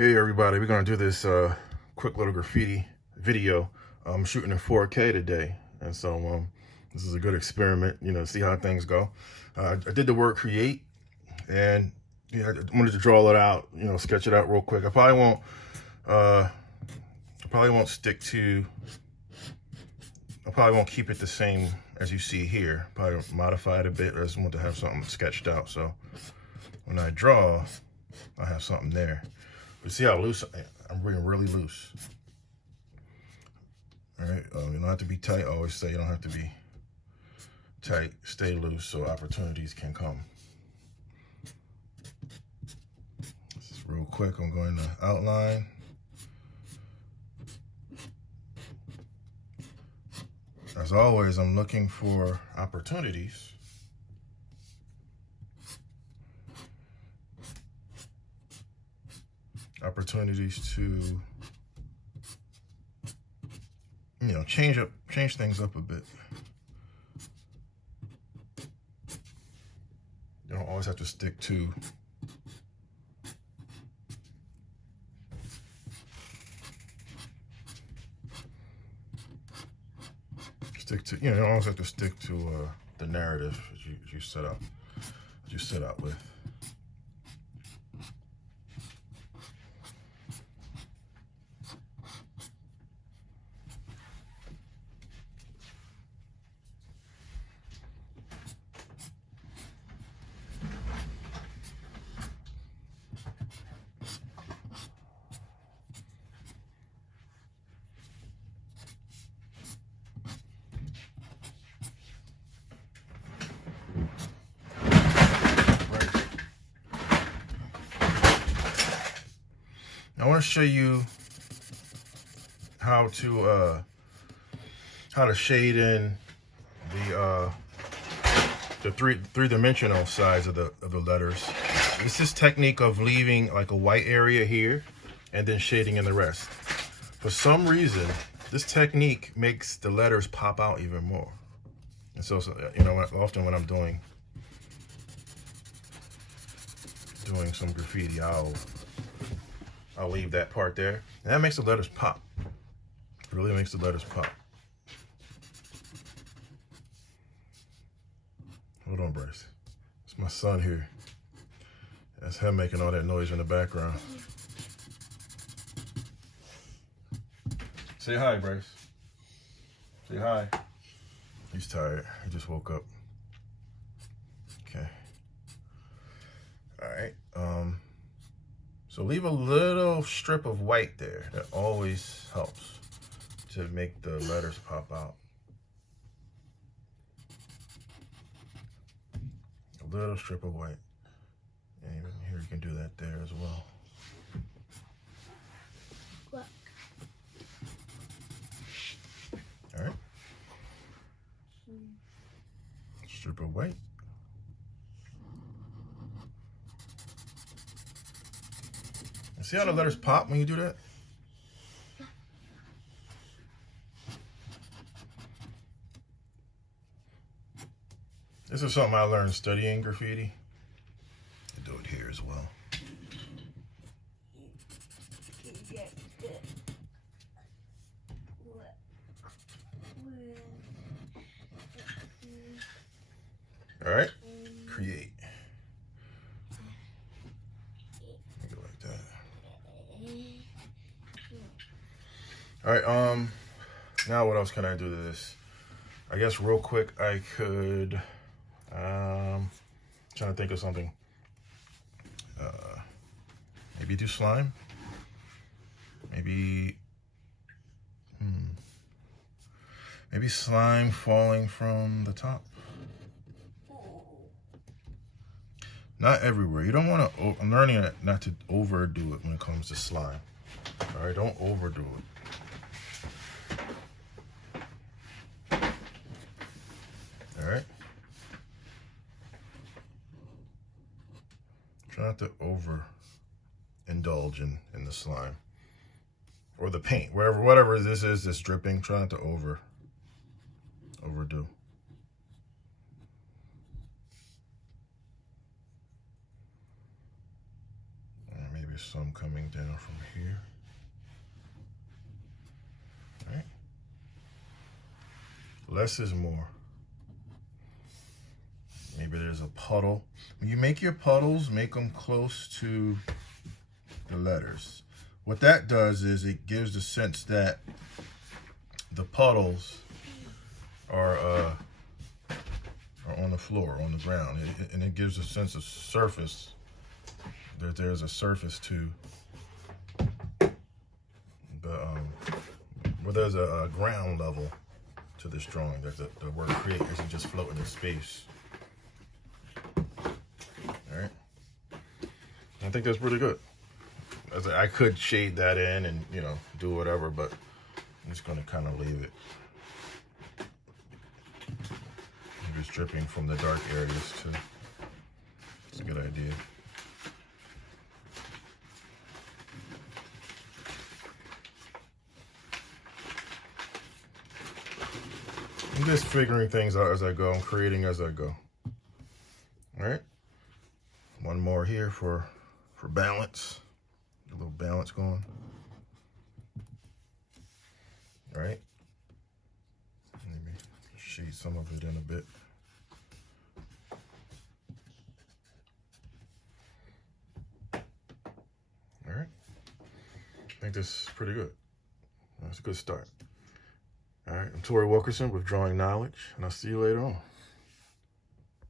Hey everybody, we're gonna do this quick little graffiti video. I'm shooting in 4K today, and so this is a good experiment, see how things go. I did the word create, and I wanted to draw it out, sketch it out real quick. I probably won't keep it the same as you see here. Probably modify it a bit. I just want to have something sketched out, so when I draw, I have something there. But see how loose I'm being, really loose. All right, you don't have to be tight. I always say you don't have to be tight. Stay loose so opportunities can come. This is real quick. I'm going to outline. As always, I'm looking for opportunities. Opportunities to, change things up a bit. You don't always have to stick to you don't always have to stick to the narrative that you set out with. I want to show you how to shade in the three-dimensional sides of the letters. It's this technique of leaving like a white area here and then shading in the rest. For some reason, this technique makes the letters pop out even more. And so often when I'm doing some graffiti, I'll leave that part there, and that makes the letters pop. It really makes the letters pop. Hold on, Bryce. It's my son here. That's him making all that noise in the background. Say hi, Bryce. Say hi. He's tired. He just woke up. Okay. All right. So leave a little strip of white there. That always helps to make the letters pop out. A little strip of white. And even here you can do that there as well. Look. All right. Strip of white. See how the letters pop when you do that? This is something I learned studying graffiti. I do it here as well. All right, create. All right, now what else can I do to this? I guess real quick I could, trying to think of something. Maybe do slime. Maybe slime falling from the top. Not everywhere. You don't want to, I'm learning not to overdo it when it comes to slime. All right, don't overdo it. All right. Try not to overindulge in the slime or the paint, whatever this is that's dripping. Try not to overdo. Maybe some coming down from here. All right. Less is more. Maybe there's a puddle. When you make your puddles, make them close to the letters. What that does is it gives the sense that the puddles are on the floor, on the ground, and it gives a sense of surface. That there's a surface to the well, there's a ground level to this drawing. That the word create isn't just floating in space. All right, I think that's pretty good. I could shade that in and, you know, do whatever, but I'm just gonna kind of leave it. I'm just dripping from the dark areas too. It's a good idea. I'm just figuring things out as I go. I'm creating as I go. All right. One more here for balance. A little balance going. All right. Maybe shade some of it in a bit. All right. I think this is pretty good. That's a good start. All right. I'm Tori Wilkerson with Drawing Knowledge, and I'll see you later on.